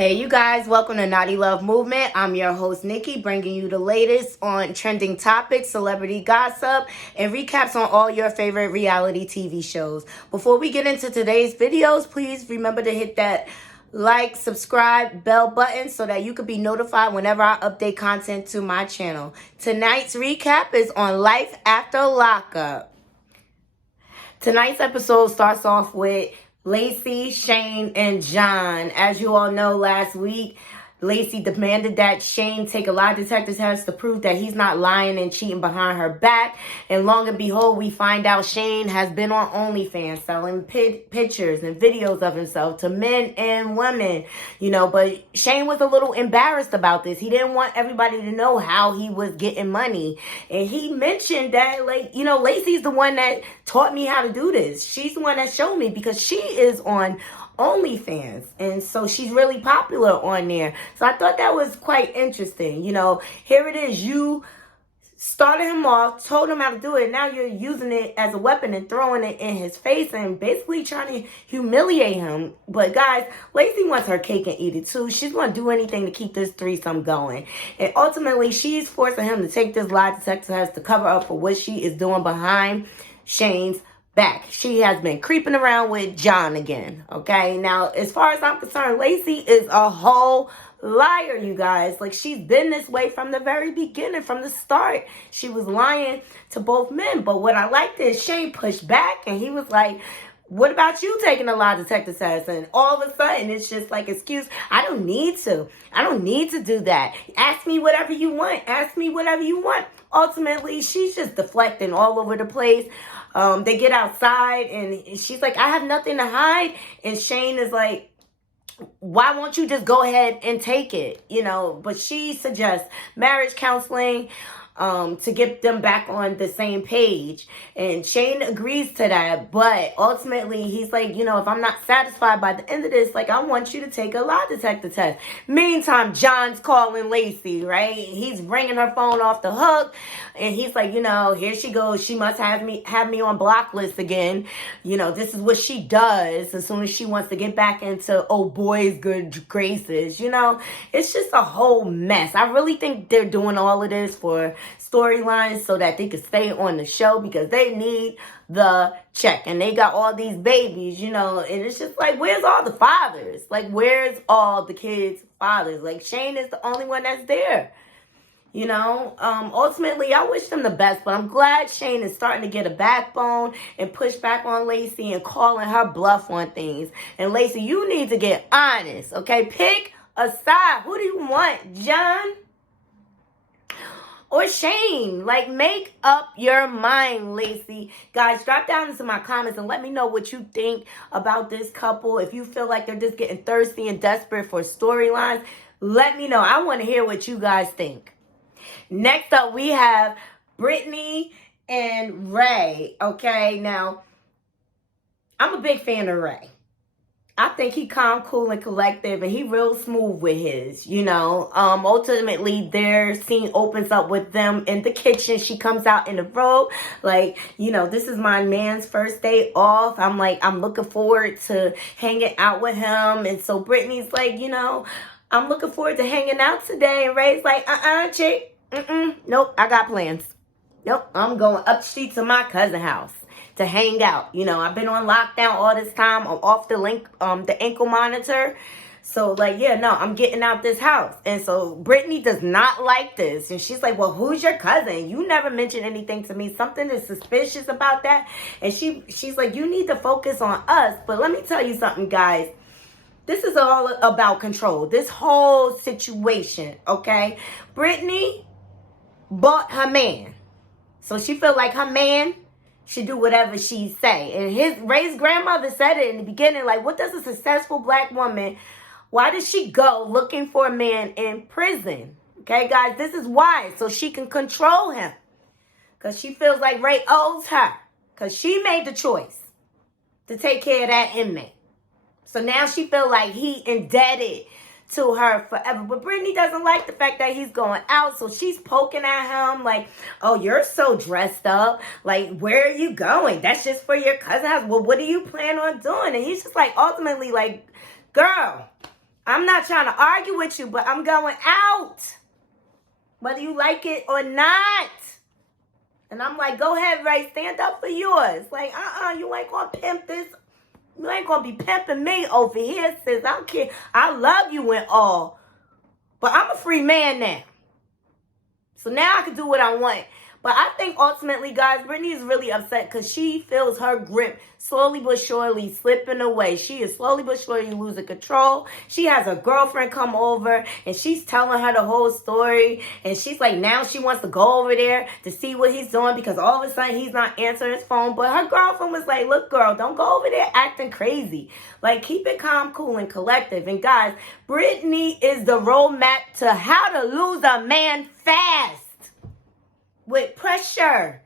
Hey, you guys, welcome to Naughty Love Movement. I'm your host, Nikki, bringing you the latest on trending topics, celebrity gossip, and recaps on all your favorite reality TV shows. Before we get into today's videos, please remember to hit that like, subscribe, bell button so that you can be notified whenever I update content to my channel. Tonight's recap is on Life After Lockup. Tonight's episode starts off with Lacey, Shane, and John. As you all know, last week, Lacey demanded that Shane take a lie detector test to prove that he's not lying and cheating behind her back. And long and behold, we find out Shane has been on OnlyFans selling pictures and videos of himself to men and women. But Shane was a little embarrassed about this. He didn't want everybody to know how he was getting money. And he mentioned that, Lacey's the one that taught me how to do this. She's the one that showed me because she is on OnlyFans, and so she's really popular on there. So I thought that was quite interesting. Here it is. You started him off, told him how to do it. Now you're using it as a weapon and throwing it in his face and basically trying to humiliate him. But guys, Lacey wants her cake and eat it too. She's going to do anything to keep this threesome going. And ultimately, she's forcing him to take this lie detector test to cover up for what she is doing behind Shane's back. She has been creeping around with John again. Okay, now as far as I'm concerned, Lacey is a whole liar, you guys. She's been this way from the very beginning, from the start. She was lying to both men. But what I liked is Shane pushed back and he was like, what about you taking a lie detector test? And all of a sudden, it's just like, excuse, I don't need to do that. Ask me whatever you want. Ask me whatever you want. Ultimately, she's just deflecting all over the place. They get outside and she's like, I have nothing to hide. And Shane is like, why won't you just go ahead and take it? But she suggests marriage counseling, to get them back on the same page. And Shane agrees to that. But ultimately, he's like, if I'm not satisfied by the end of this, I want you to take a lie detector test. Meantime, John's calling Lacey, right? He's ringing her phone off the hook. And he's like, here she goes. She must have me on block list again. This is what she does as soon as she wants to get back into old boy's good graces. It's just a whole mess. I really think they're doing all of this for storylines so that they can stay on the show because they need the check and they got all these babies, and it's just like, where's all the fathers? Where's all the kids' fathers? Shane is the only one that's there. Ultimately, I wish them the best, but I'm glad Shane is starting to get a backbone and push back on Lacey and calling her bluff on things. And Lacey, you need to get honest, okay? Pick a side. Who do you want, John or Shane? Make up your mind, Lacey. Guys, drop down into my comments and let me know what you think about this couple. If you feel like they're just getting thirsty and desperate for storylines, let me know. I want to hear what you guys think. Next up, we have Brittany and Ray. Okay, now, I'm a big fan of Ray. I think he calm, cool, and collective, and he real smooth with his, Ultimately, their scene opens up with them in the kitchen. She comes out in the robe. This is my man's first day off. I'm looking forward to hanging out with him. And so Brittany's like, I'm looking forward to hanging out today. And Ray's like, chick. Nope, I got plans. Nope, I'm going up the street to my cousin's house to hang out. I've been on lockdown all this time. I'm off the ankle monitor. So, I'm getting out this house. And so Brittany does not like this. And she's like, well, who's your cousin? You never mentioned anything to me. Something is suspicious about that. And she's like, you need to focus on us. But let me tell you something, guys. This is all about control. This whole situation, okay? Brittany bought her man. So she feel like her man should do whatever she say. And Ray's grandmother said it in the beginning, what does a successful black woman, why does she go looking for a man in prison? Okay, guys, this is why. So she can control him. Because she feels like Ray owes her. Because she made the choice to take care of that inmate. So now she feel like he indebted to her forever. But Brittany doesn't like the fact that he's going out. So she's poking at him like, oh, you're so dressed up. Where are you going? That's just for your cousin's house. Well, what do you plan on doing? And he's just ultimately girl, I'm not trying to argue with you, but I'm going out. Whether you like it or not. And I'm like, go ahead, Ray, stand up for yours. Like, you ain't gonna pimp this. You ain't gonna be pimping me over here, sis. I don't care. I love you and all. But I'm a free man now. So now I can do what I want. But I think ultimately, guys, Brittany is really upset because she feels her grip slowly but surely slipping away. She is slowly but surely losing control. She has a girlfriend come over and she's telling her the whole story. And she's like, now she wants to go over there to see what he's doing because all of a sudden he's not answering his phone. But her girlfriend was like, look, girl, don't go over there acting crazy. Like, keep it calm, cool, and collective. And guys, Brittany is the roadmap to how to lose a man fast. With pressure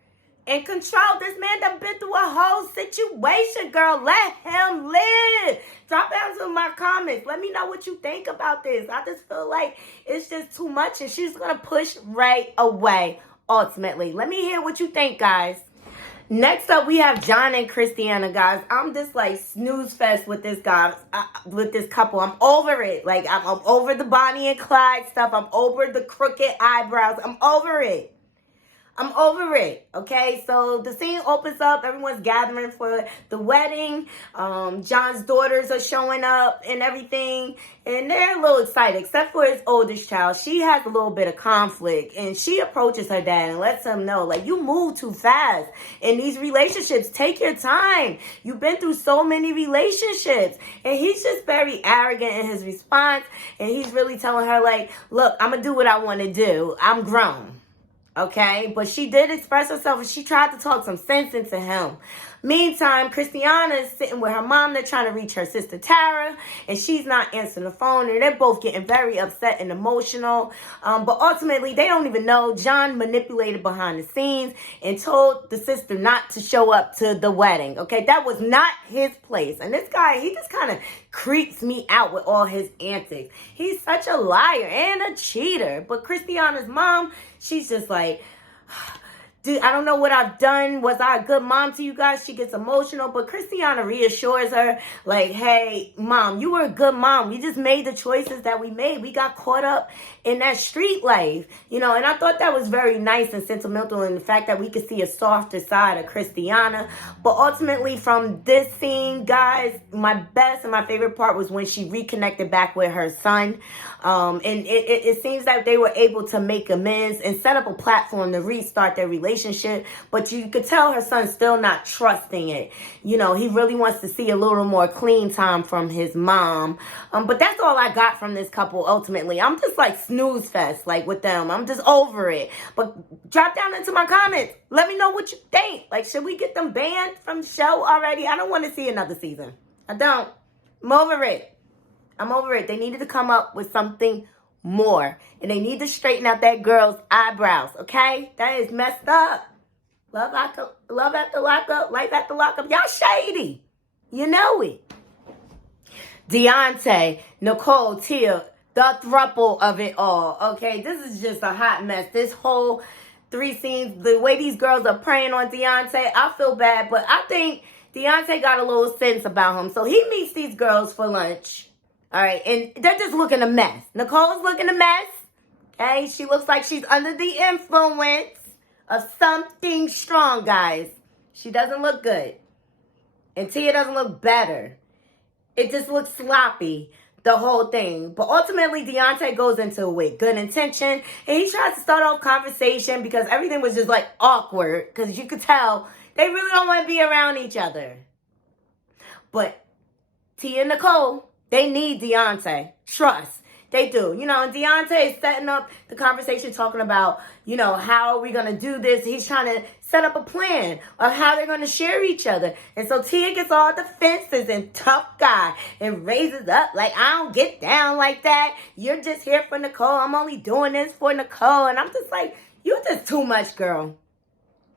and control. This man done been through a whole situation, girl. Let him live. Drop down to my comments. Let me know what you think about this. I just feel like it's just too much and she's going to push Ray away ultimately. Let me hear what you think, guys. Next up, we have John and Christiana, guys. I'm just like snooze fest with this guy, with this couple. I'm over it. Like, I'm over the Bonnie and Clyde stuff. I'm over the crooked eyebrows. I'm over it. I'm over it, okay? So the scene opens up. Everyone's gathering for the wedding. John's daughters are showing up and everything. And they're a little excited, except for his oldest child. She has a little bit of conflict. And she approaches her dad and lets him know, like, you move too fast in these relationships. Take your time. You've been through so many relationships. And he's just very arrogant in his response. And he's really telling her, like, look, I'm going to do what I want to do. I'm grown. Okay, but she did express herself and she tried to talk some sense into him. Meantime, Christiana is sitting with her mom. They're trying to reach her sister Tara, and she's not answering the phone. And they're both getting very upset and emotional. But ultimately, they don't even know. John manipulated behind the scenes and told the sister not to show up to the wedding. Okay, that was not his place. And this guy, he just kind of creeps me out with all his antics. He's such a liar and a cheater. But Christiana's mom, she's just like, dude, I don't know what I've done. Was I a good mom to you guys? She gets emotional, but Christiana reassures her, like, hey, mom, you were a good mom. We just made the choices that we made. We got caught up in that street life, you know, and I thought that was very nice and sentimental in the fact that we could see a softer side of Christiana. But ultimately, from this scene, guys, my best and my favorite part was when she reconnected back with her son. And it seems that they were able to make amends and set up a platform to restart their relationship. But you could tell her son's still not trusting it. You know, he really wants to see a little more clean time from his mom. But that's all I got from this couple ultimately. I'm just like snooze fest, like with them. I'm just over it. But drop down into my comments. Let me know what you think. Like, should we get them banned from the show already? I don't want to see another season. I don't. I'm over it. I'm over it. They needed to come up with something more. And they need to straighten out that girl's eyebrows, okay? That is messed up. Love after lockup, life after lockup. Y'all shady. You know it. Deonte, Nicole, Tia, the throuple of it all, okay? This is just a hot mess. This whole 3 scenes, the way these girls are preying on Deonte, I feel bad. But I think Deonte got a little sense about him. So he meets these girls for lunch. All right, and they're just looking a mess. Nicole is looking a mess. Okay, she looks like she's under the influence of something strong, guys. She doesn't look good. And Tia doesn't look better. It just looks sloppy, the whole thing. But ultimately, Deonte goes into it with good intention. And he tries to start off conversation because everything was just like awkward. Because you could tell they really don't want to be around each other. But Tia and Nicole, they need Deonte. Trust. They do. You know, and Deonte is setting up the conversation talking about, you know, how are we going to do this? He's trying to set up a plan of how they're going to share each other. And so Tia gets all defenses and tough guy and raises up like, I don't get down like that. You're just here for Nicole. I'm only doing this for Nicole. And I'm just like, you just too much, girl.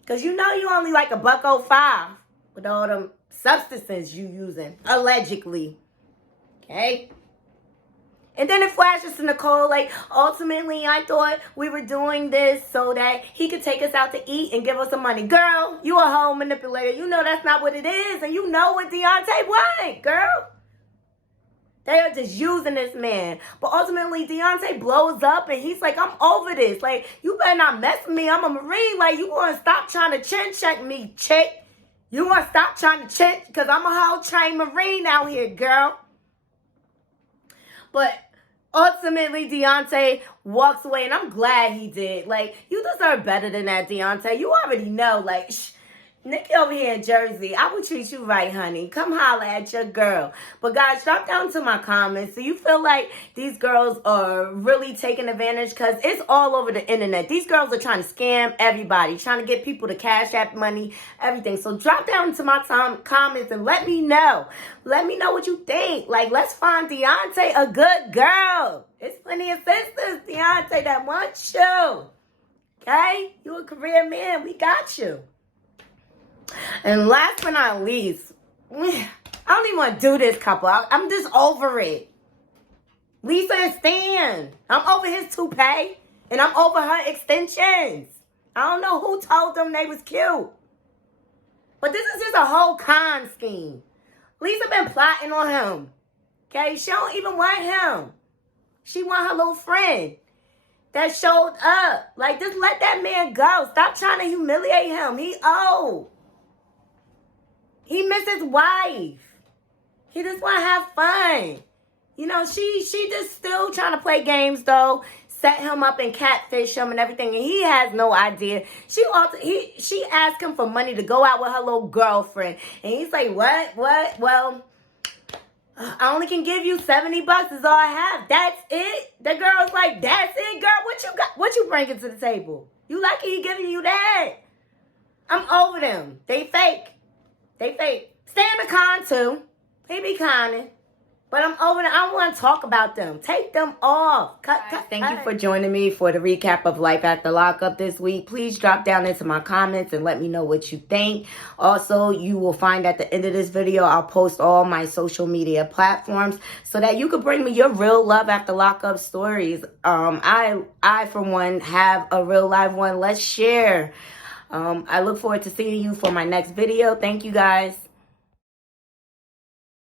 Because you know you only like $1.05 with all them substances you using, allegedly. Okay? And then it flashes to Nicole, like, ultimately, I thought we were doing this so that he could take us out to eat and give us some money. Girl, you a whole manipulator. You know that's not what it is. And you know what Deonte want, girl. They are just using this man. But ultimately, Deonte blows up and he's like, I'm over this. Like, you better not mess with me. I'm a Marine. Like, you want to stop trying to chin check me, chick. You want to stop trying to chin, because I'm a whole trained Marine out here, girl. But ultimately, Deonte walks away, and I'm glad he did. Like, you deserve better than that, Deonte. You already know, like, Nikki over here in Jersey, I will treat you right, honey. Come holler at your girl. But guys, drop down to my comments. Do you feel like these girls are really taking advantage? Because it's all over the internet. These girls are trying to scam everybody, trying to get people to cash app money, everything. So drop down to my comments and let me know. Let me know what you think. Like, let's find Deonte a good girl. There's plenty of sisters, Deonte, that want you. Okay? You a career man. We got you. And last but not least, I don't even want to do this couple. I'm just over it. Lisa and Stan. I'm over his toupee. And I'm over her extensions. I don't know who told them they was cute. But this is just a whole con scheme. Lisa been plotting on him. Okay? She don't even want him. She want her little friend that showed up. Like, just let that man go. Stop trying to humiliate him. He old. He miss his wife. He just want to have fun. You know, she just still trying to play games, though. Set him up and catfish him and everything. And he has no idea. She asked him for money to go out with her little girlfriend. And he's like, what? Well, I only can give you $70 is all I have. That's it? The girl's like, that's it, girl? What you got? What you bringing to the table? You lucky he giving you that. I'm over them. They fake. They fake. Stay in the con too. He be conning. But I'm over them. I don't want to talk about them. Take them off. Cut. Thank you for joining me for the recap of Life After Lockup this week. Please drop down into my comments and let me know what you think. Also, you will find at the end of this video, I'll post all my social media platforms so that you can bring me your real Love After Lockup stories. I for one, have a real live one. Let's share. I look forward to seeing you for my next video. Thank you, guys.